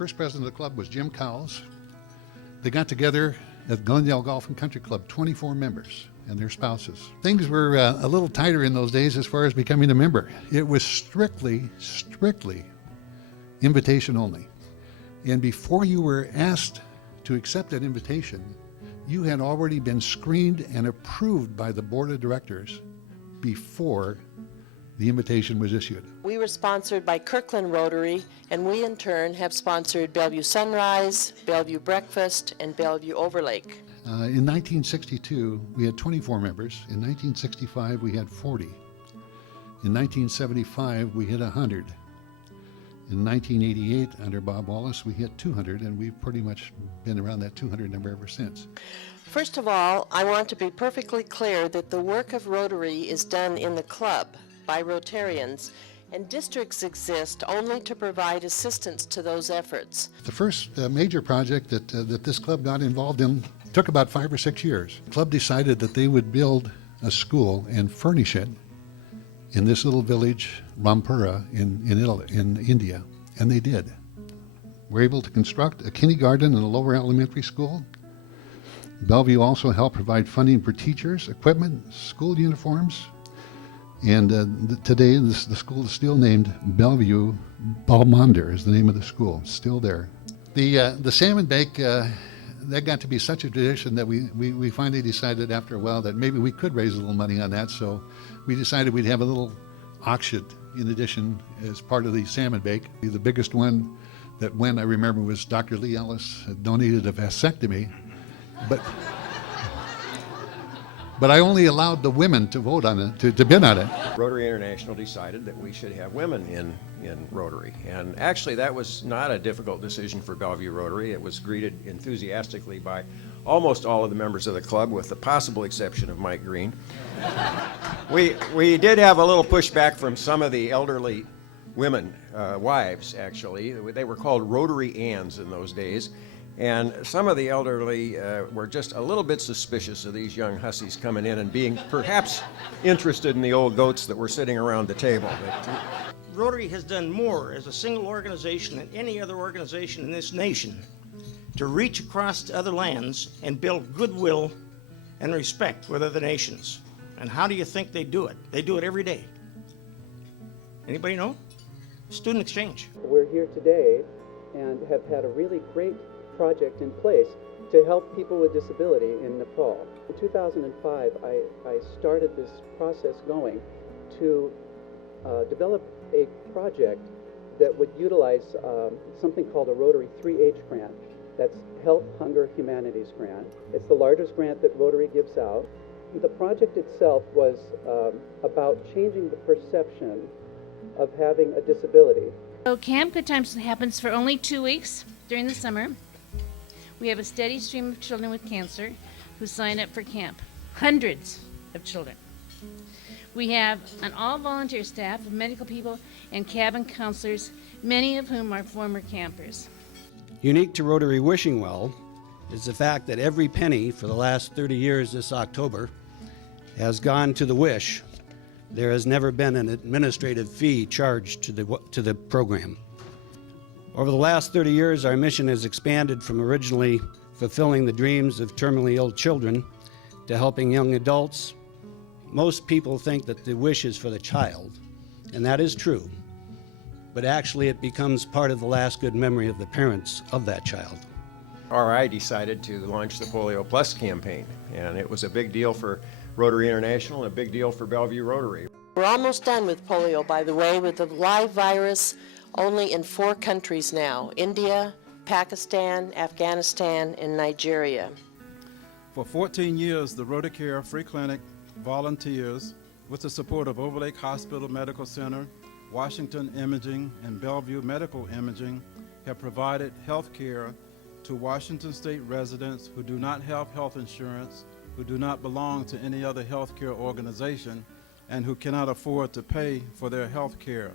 first president of the club was Jim Cowles. They got together at Glendale Golf and Country Club, 24 members and their spouses. Things were a little tighter in those days as far as becoming a member. It was strictly invitation only. And before you were asked to accept that invitation, you had already been screened and approved by the board of directors before the invitation was issued. We were sponsored by Kirkland Rotary, and we in turn have sponsored Bellevue Sunrise, Bellevue Breakfast, and Bellevue Overlake. In 1962, we had 24 members. In 1965, we had 40. In 1975, we hit 100. In 1988, under Bob Wallace, we hit 200, and we've pretty much been around that 200 number ever since. First of all, I want to be perfectly clear that the work of Rotary is done in the club by Rotarians, and districts exist only to provide assistance to those efforts. The first major project that this club got involved in took about 5 or 6 years. The club decided that they would build a school and furnish it in this little village, Rampura, in India, and they did. We're able to construct a kindergarten and a lower elementary school. Bellevue also helped provide funding for teachers, equipment, school uniforms, and today the school is still named Bellevue Balmander is the name of the school, still there. The salmon bake, that got to be such a tradition that we finally decided after a while that maybe we could raise a little money on that, so we decided we'd have a little auction in addition as part of the salmon bake. The biggest one that went, I remember, was Dr. Lee Ellis had donated a vasectomy, but I only allowed the women to vote on it, to bid on it. Rotary International decided that we should have women in Rotary. And actually that was not a difficult decision for Bellevue Rotary. It was greeted enthusiastically by almost all of the members of the club, with the possible exception of Mike Green. We did have a little pushback from some of the elderly women, wives actually. They were called Rotary Anns in those days. And some of the elderly were just a little bit suspicious of these young hussies coming in and being perhaps interested in the old goats that were sitting around the table. Rotary has done more as a single organization than any other organization in this nation to reach across to other lands and build goodwill and respect with other nations. And how do you think they do it? They do it every day. Anybody know? Student exchange. We're here today and have had a really great project in place to help people with disability in Nepal. In 2005, I started this process going to develop a project that would utilize something called a Rotary 3H grant. That's Health, Hunger, Humanities grant. It's the largest grant that Rotary gives out. The project itself was about changing the perception of having a disability. So Camp Good Times happens for only 2 weeks during the summer. We have a steady stream of children with cancer who sign up for camp. Hundreds of children. We have an all-volunteer staff of medical people and cabin counselors, many of whom are former campers. Unique to Rotary Wishing Well is the fact that every penny for the last 30 years this October has gone to the Wish. There has never been an administrative fee charged to the program. Over the last 30 years, our mission has expanded from originally fulfilling the dreams of terminally ill children to helping young adults. Most people think that the wish is for the child, and that is true. But actually, it becomes part of the last good memory of the parents of that child. RI decided to launch the Polio Plus campaign, and it was a big deal for Rotary International and a big deal for Bellevue Rotary. We're almost done with polio, by the way, with the live virus only in 4 countries now: India, Pakistan, Afghanistan, and Nigeria. For 14 years, the Rotary Care Free Clinic volunteers, with the support of Overlake Hospital Medical Center, Washington Imaging, and Bellevue Medical Imaging, have provided health care to Washington State residents who do not have health insurance, who do not belong to any other health care organization, and who cannot afford to pay for their health care.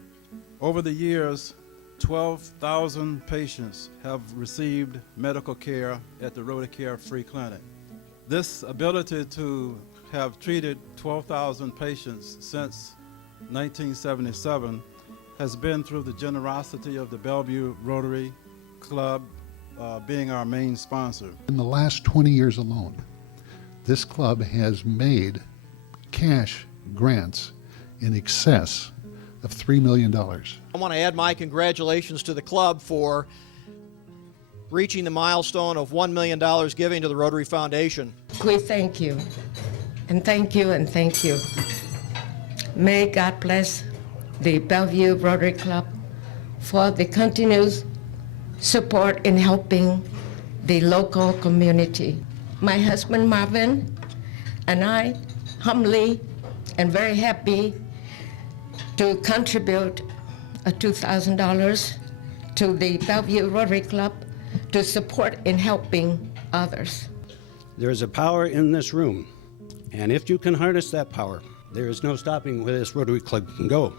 Over the years, 12,000 patients have received medical care at the Rotary Care Free Clinic. This ability to have treated 12,000 patients since 1977 has been through the generosity of the Bellevue Rotary club being our main sponsor. In the last 20 years alone, this club has made cash grants in excess of $3 million. I want to add my congratulations to the club for reaching the milestone of $1 million giving to the Rotary Foundation. We thank you, and thank you, and thank you. May God bless the Bellevue Rotary Club for the continuous support in helping the local community. My husband Marvin and I humbly and very happy to contribute $2,000 to the Bellevue Rotary Club to support in helping others. There is a power in this room, and if you can harness that power, there is no stopping where this Rotary Club can go.